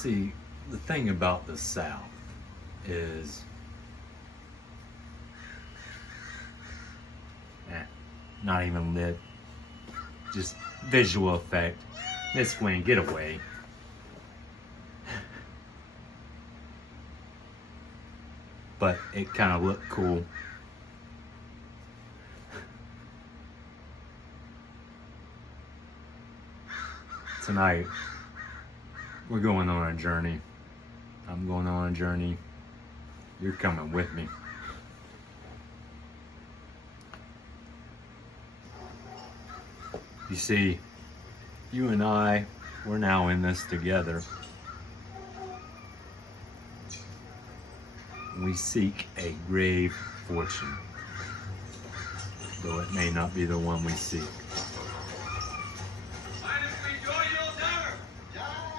See, the thing about the South is, not even lit, just visual effect. Miss Gwen, get away. But it kind of looked cool. Tonight, we're going on a journey. I'm going on a journey. You're coming with me. You see, you and I, we're now in this together. We seek a grave fortune, though it may not be the one we seek.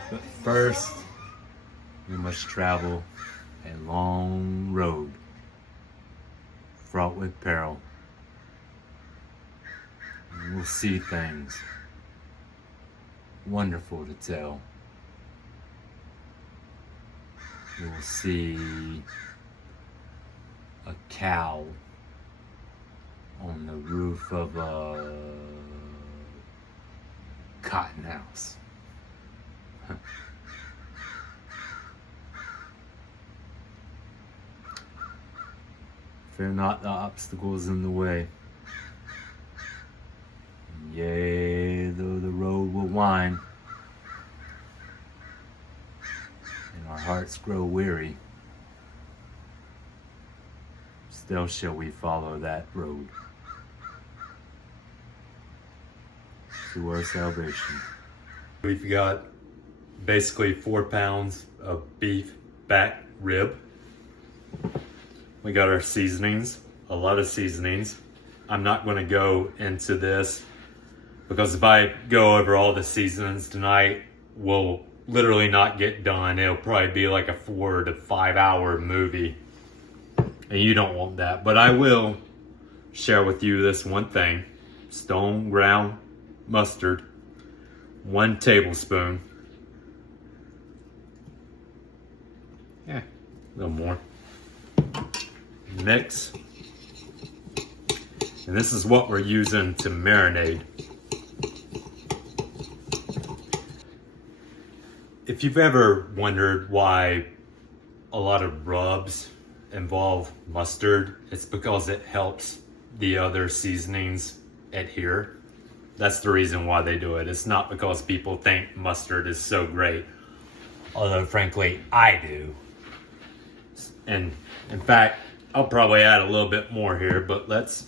But first, we must travel a long road, fraught with peril. And we'll see things wonderful to tell. We will see a cow on the roof of a cotton house. Fear not the obstacles in the way. Yea, though the road will wind, and our hearts grow weary, still shall we follow that road to our salvation. We've got basically 4 pounds of beef back rib. We got our seasonings, a lot of seasonings. I'm not going to go into this because if I go over all the seasonings tonight, we'll literally not get done. It'll probably be like a 4 to 5 hour movie. And you don't want that. But I will share with you this one thing. Stone ground mustard, 1 tablespoon. Yeah, a little more. Mix. And this is what we're using to marinate. If you've ever wondered why a lot of rubs involve mustard, it's because it helps the other seasonings adhere. That's the reason why they do it. It's not because people think mustard is so great. Although frankly, I do. And in fact, I'll probably add a little bit more here, but let's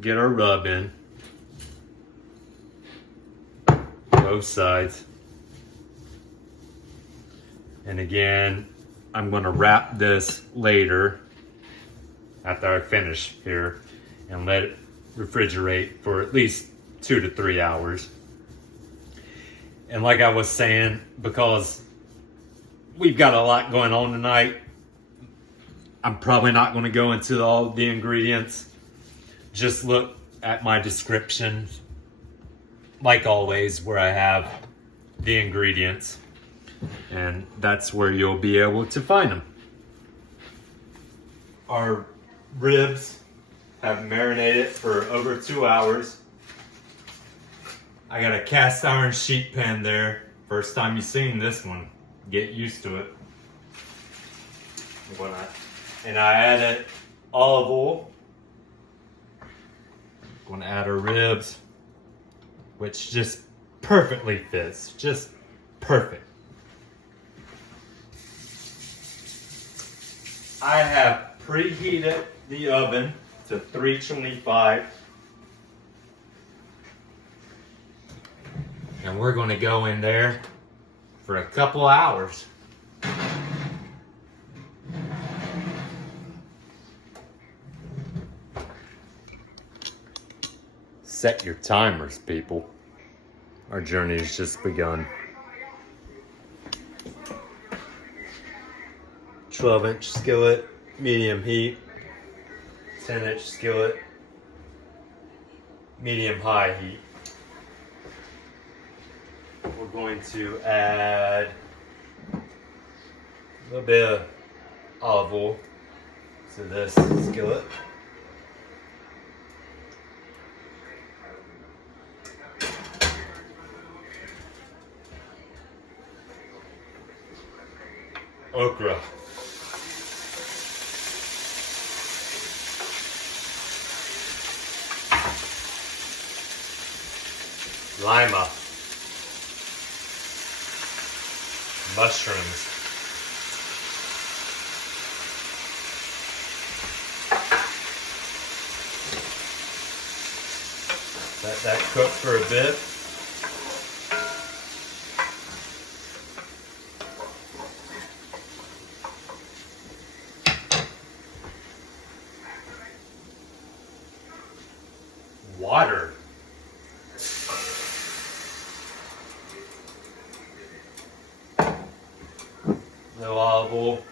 get our rub in. Both sides. And again, I'm going to wrap this later after I finish here and let it refrigerate for at least 2 to 3 hours. And like I was saying, because we've got a lot going on tonight, I'm probably not going to go into all the ingredients. Just look at my description, like always, where I have the ingredients. And that's where you'll be able to find them. Our ribs have marinated for over 2 hours. I got a cast iron sheet pan there. First time you've seen this one, get used to it. And I added olive oil. Going to add our ribs, which just perfectly fits, just perfect. I have preheated the oven to 325. And we're going to go in there for a couple hours. Set your timers, people. Our journey has just begun. 12-inch skillet, medium heat. 10-inch skillet, medium-high heat. We're going to add A little bit of olive oil to this skillet. Okra. Lima. Mushrooms. Let that cook for a bit. Water. Little olive oil.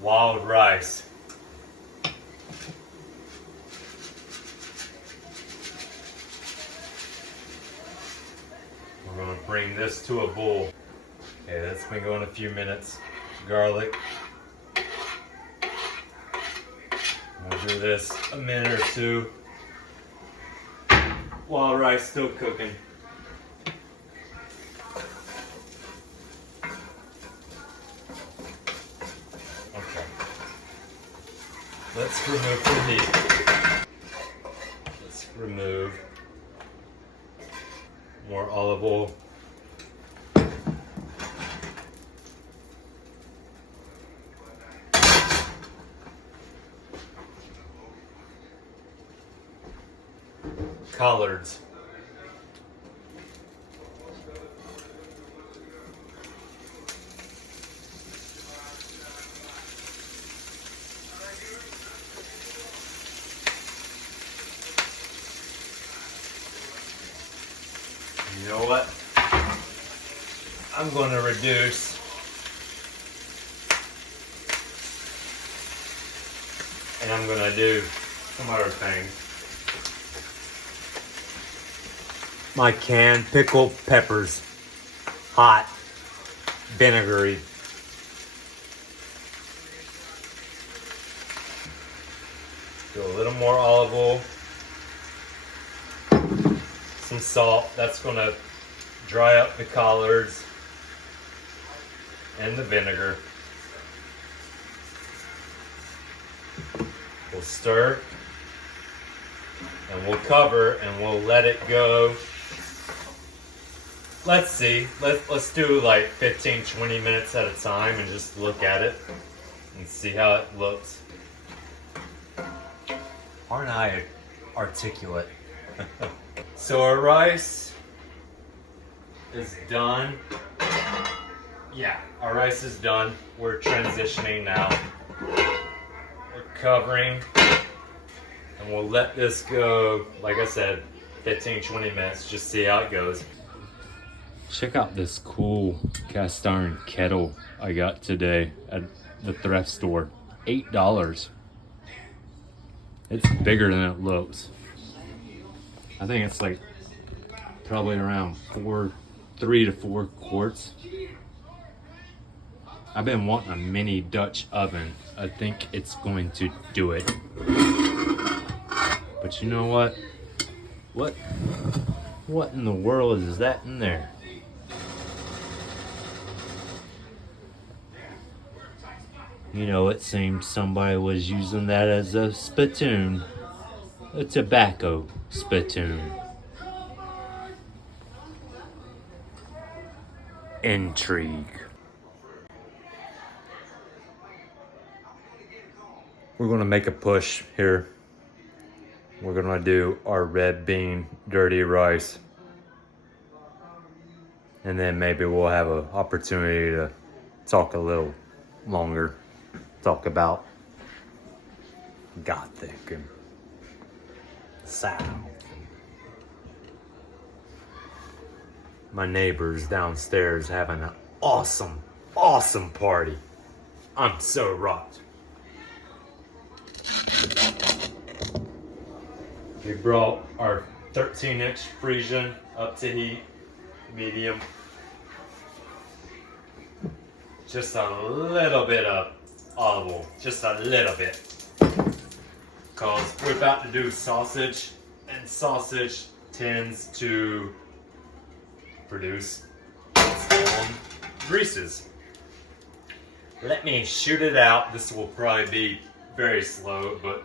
Wild rice. We're going to bring this to a boil. Okay, that's been going a few minutes. Garlic. We'll do this a minute or two while rice still cooking. Okay. Let's remove the heat. Let's remove more olive oil. Collards. You know what? I'm going to reduce and I'm going to do some other things. My canned pickled peppers, hot, vinegary. Do a little more olive oil, some salt. That's going to dry up the collards and the vinegar. We'll stir and we'll cover and we'll let it go. Let's see, let's do like 15-20 minutes at a time and just look at it and see how it looks. Aren't I articulate? So our rice is done. Yeah, our rice is done. We're transitioning now. We're covering and we'll let this go, like I said, 15-20 minutes, just see how it goes. Check out this cool cast iron kettle I got today at the thrift store. $8. It's bigger than it looks. I think it's like probably around 3 to 4 quarts. I've been wanting a mini Dutch oven. I think it's going to do it. But you know what? What in the world is that in there? You know, it seems somebody was using that as a spittoon. A tobacco spittoon. Intrigue. We're gonna make a push here. We're gonna do our red bean dirty rice. And then maybe we'll have an opportunity to talk a little longer. Talk about Gothic and South. My neighbors downstairs having an awesome awesome party. I'm so rocked. We brought our 13-inch Frisian up to heat, medium. Just a little bit of olive oil, just a little bit. Because we're about to do sausage, and sausage tends to produce its own greases. Let me shoot it out. This will probably be very slow, but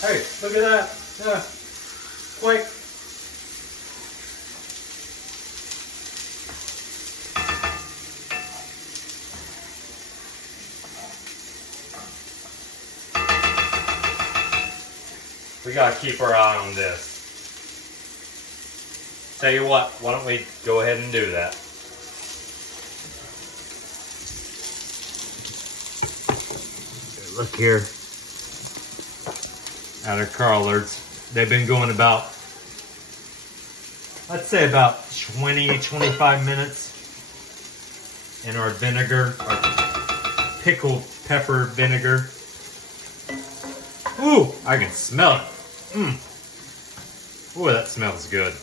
hey, look at that. Quick. We gotta keep our eye on this. Tell you what, why don't we go ahead and do that? Look here at our collards. They've been going about, let's say about 20-25 minutes in our vinegar, our pickled pepper vinegar. Ooh, I can smell it. Ooh, that smells good.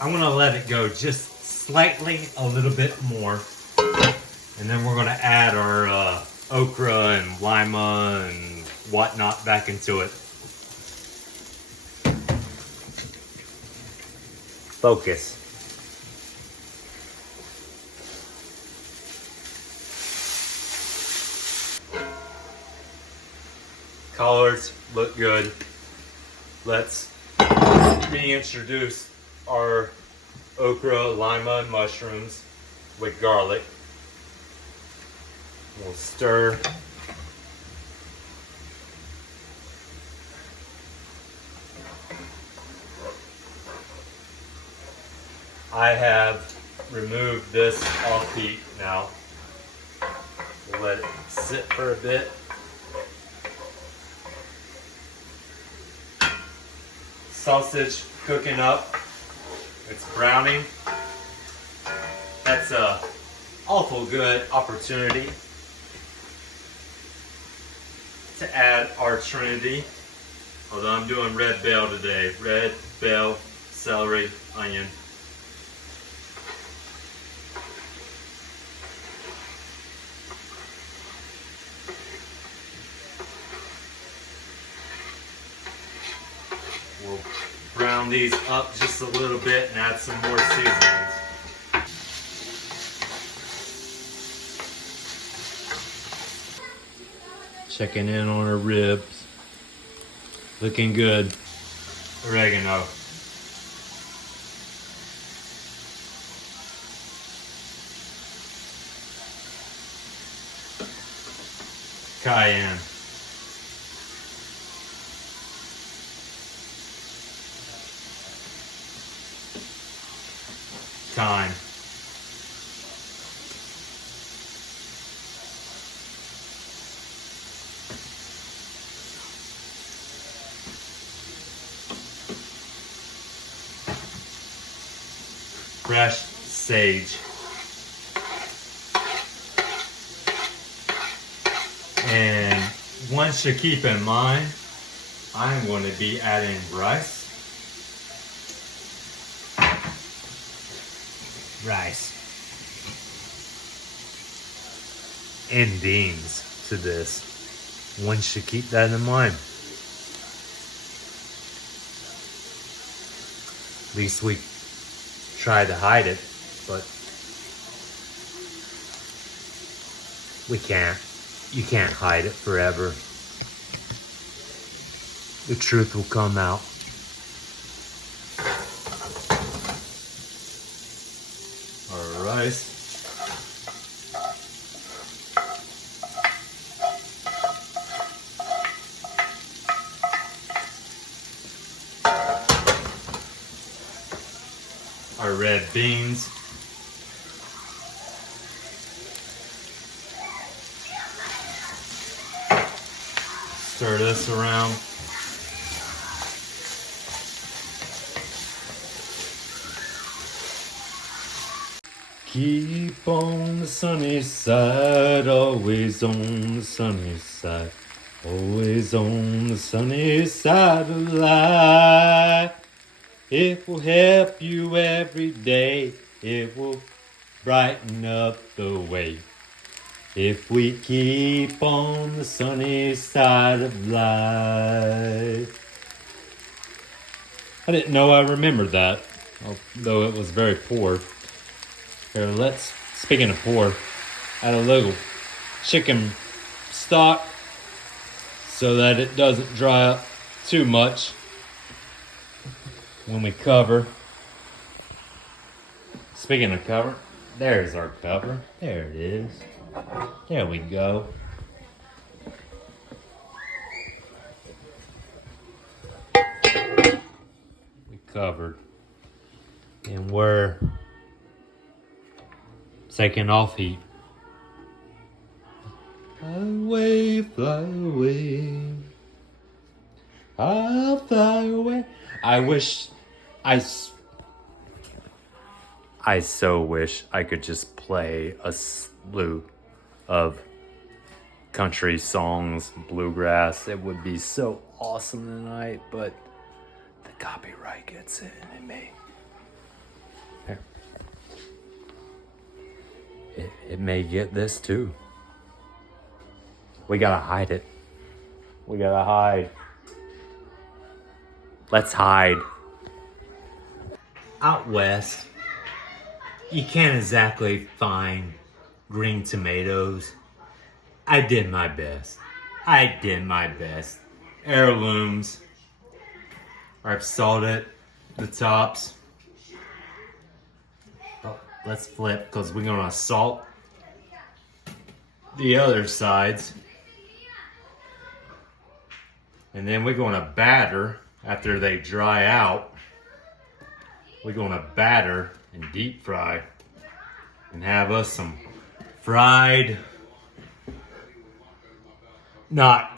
I'm gonna let it go just slightly a little bit more. And then we're gonna add our okra and lima and whatnot back into it. Focus. Collards look good. Let's reintroduce our okra, lima, and mushrooms with garlic. We'll stir. I have removed this off heat now. We'll let it sit for a bit. Sausage cooking up. It's browning. That's a awful good opportunity to add our trinity. Although I'm doing red bell today. Red bell, celery, onion. We'll brown these up just a little bit and add some more seasonings. Checking in on our ribs. Looking good. Oregano. Cayenne. Thyme. Fresh sage. And one should keep in mind, I'm going to be adding rice. And beans to this. One should keep that in mind. At least we try to hide it, but we can't. You can't hide it forever. The truth will come out. Our rice. Our red beans. Stir this around. Keep on the sunny side, always on the sunny side. Always on the sunny side of life. It will help you every day. It will brighten up the way. If we keep on the sunny side of life. I didn't know I remembered that, although it was very poor. Here, speaking of poor, add a little chicken stock so that it doesn't dry up too much when we cover. Speaking of cover, there's our cover. There it is. There we go. We covered. And we're taking off heat. Fly away, fly away. I'll fly away. I so wish I could just play a slew of country songs, bluegrass. It would be so awesome tonight, but the copyright gets it and it may. Here. It may get this too. We gotta hide it. We gotta hide. Let's hide. Out west, you can't exactly find green tomatoes. I did my best. Heirlooms. I've salted the tops. Oh, let's flip because we're gonna salt the other sides. And then we're gonna batter after they dry out. We're gonna batter and deep fry and have us some fried, not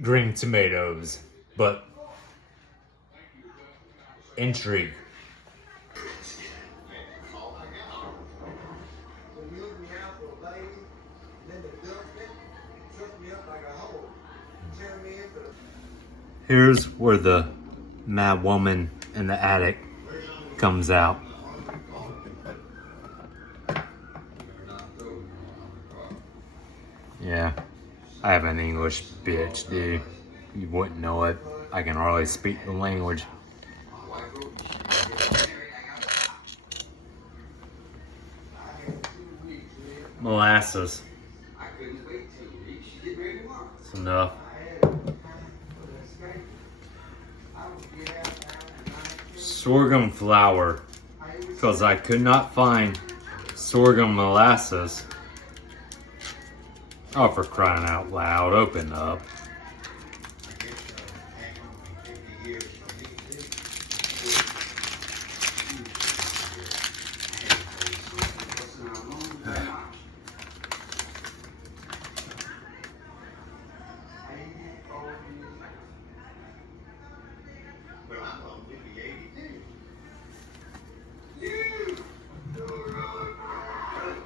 green tomatoes, but intrigue. Here's where the mad woman in the attic comes out. Yeah, I have an English PhD. You wouldn't know it. I can hardly speak the language. Molasses. That's enough. Sorghum flour, because I could not find sorghum molasses. Oh, for crying out loud, open up.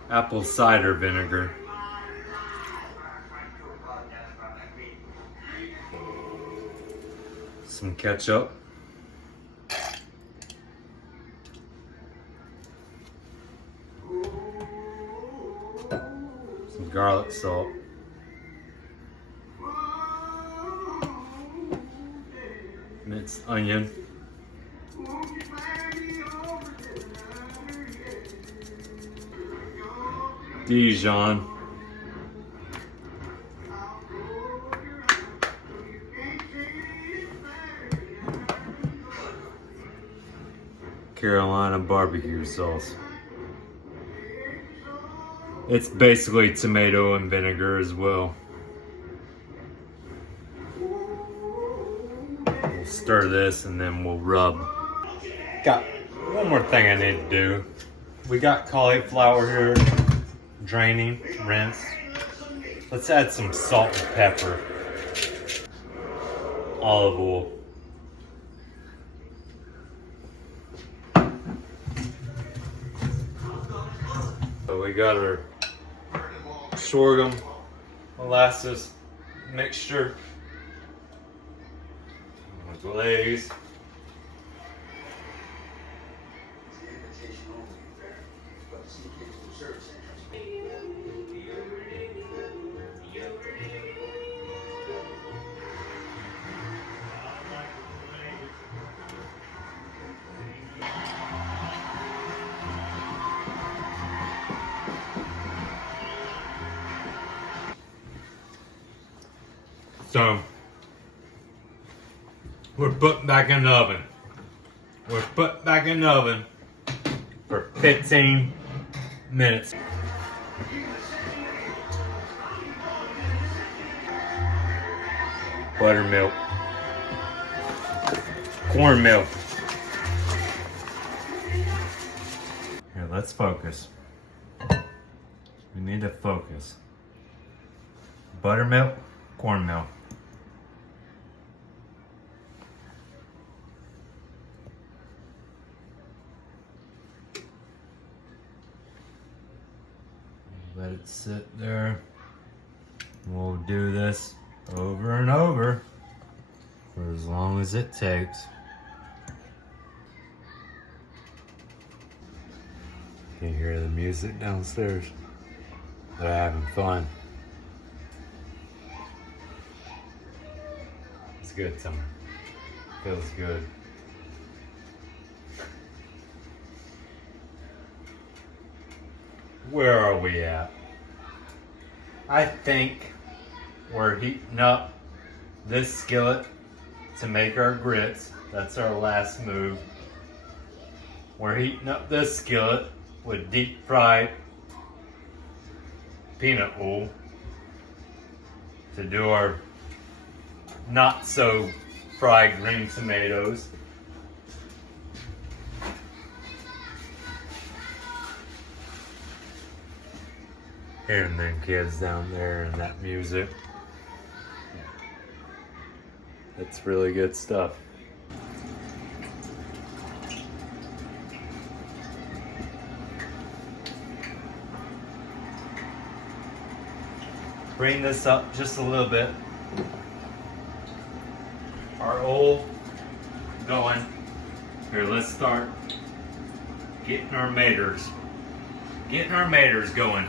Apple cider vinegar. Some ketchup. Some garlic salt. Minced onion. Dijon. Carolina barbecue sauce. It's basically tomato and vinegar as well. We'll stir this and then we'll rub. Got one more thing I need to do. We got cauliflower here. Draining, rinse. Let's add some salt and pepper. Olive oil. So we got our sorghum molasses mixture, glaze. So we're put back in the oven. We're put back in the oven for 15 minutes. Buttermilk, corn milk. Here, let's focus. We need to focus. Buttermilk, corn milk. Let it sit there. We'll do this over and over for as long as it takes. You can hear the music downstairs. They're having fun. It's good, Summer. Feels good. Where are we at? I think we're heating up this skillet to make our grits. That's our last move. We're heating up this skillet with deep fried peanut oil to do our not so fried green tomatoes. Hearing them kids down there and that music. It's really good stuff. Bring this up just a little bit. Our oil going. Here, let's start getting our maters. Getting our maters going.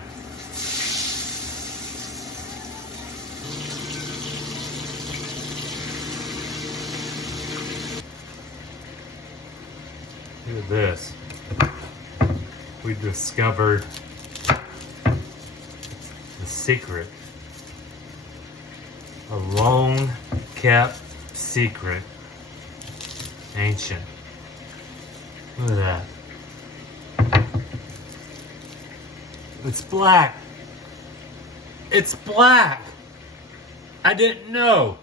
Look at this. We discovered the secret. A long kept secret. Ancient. Look at that. It's black. It's black. I didn't know.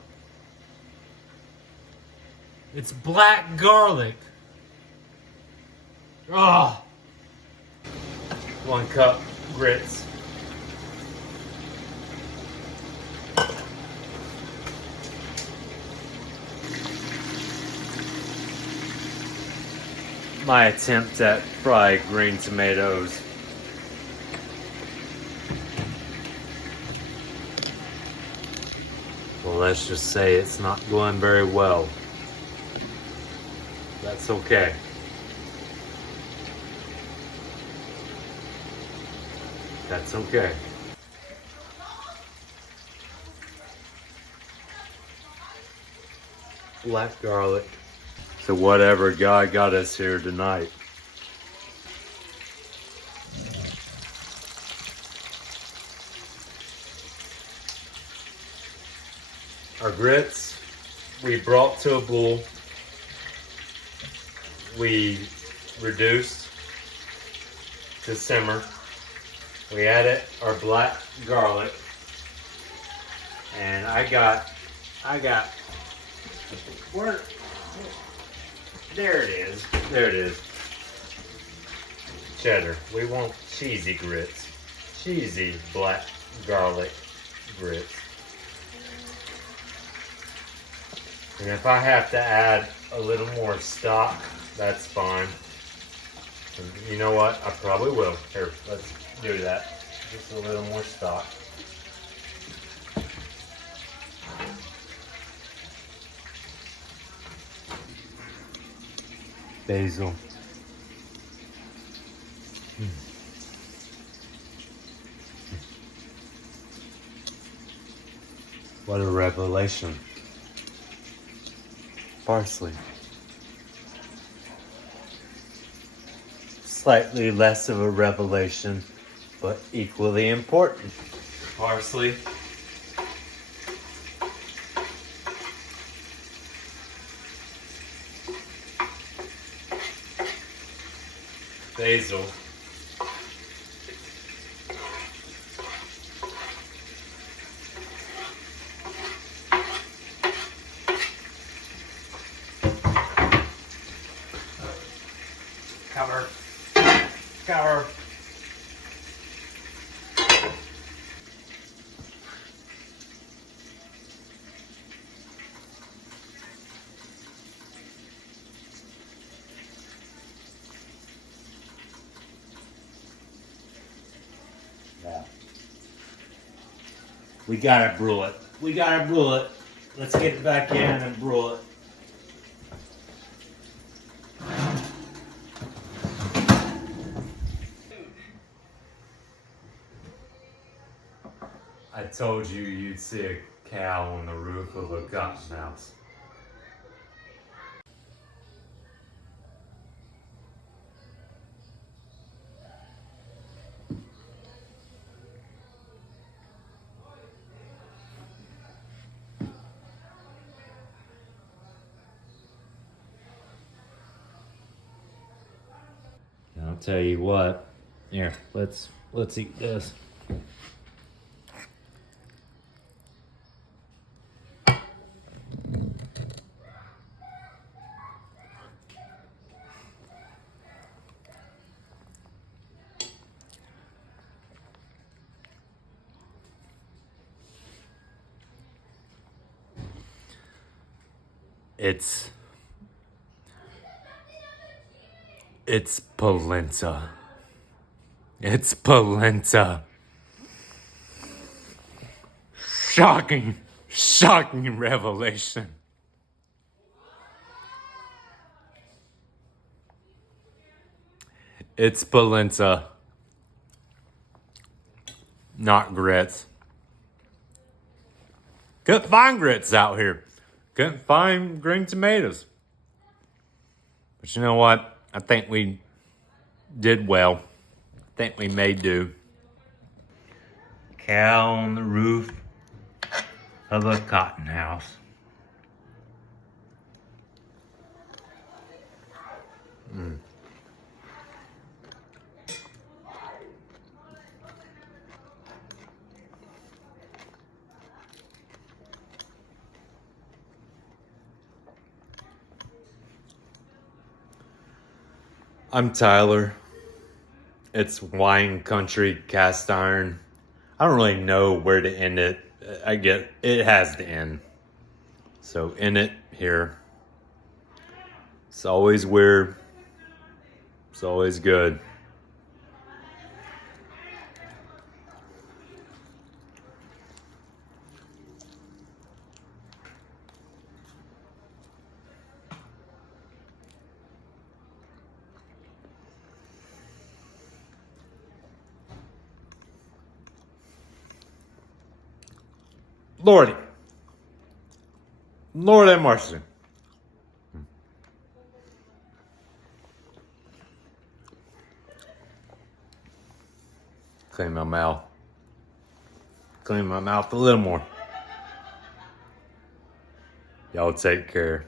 It's black garlic. Oh, 1 cup grits. My attempt at fried green tomatoes. Well, let's just say it's not going very well. That's okay. That's okay. Black garlic. So whatever God got us here tonight. Our grits, we brought to a boil. We reduced to simmer. We added our black garlic, and I got, where, there it is, cheddar. We want cheesy grits, cheesy black garlic grits. And if I have to add a little more stock, that's fine. And you know what? I probably will. Here, let's do that. Just a little more stock. Basil. What a revelation. Parsley. Slightly less of a revelation, but equally important. Parsley. Basil. Cover. Cover. Yeah. We gotta brew it. We gotta brew it. Let's get it back in and brew it. I told you you'd see a cow on the roof of a cotton house. And I'll tell you what. Here, let's eat this. It's polenta. It's polenta. Shocking revelation. It's polenta, not grits. Couldn't find grits out here. Couldn't find green tomatoes. But you know what? I think we did well. I think we may do. Cow on the roof of a cotton house. I'm Tyler. It's wine country cast iron. I don't really know where to end it. I get it has to end. So end it here. It's always weird. It's always good. Lordy. Lord have mercy. Clean my mouth. Clean my mouth a little more. Y'all take care.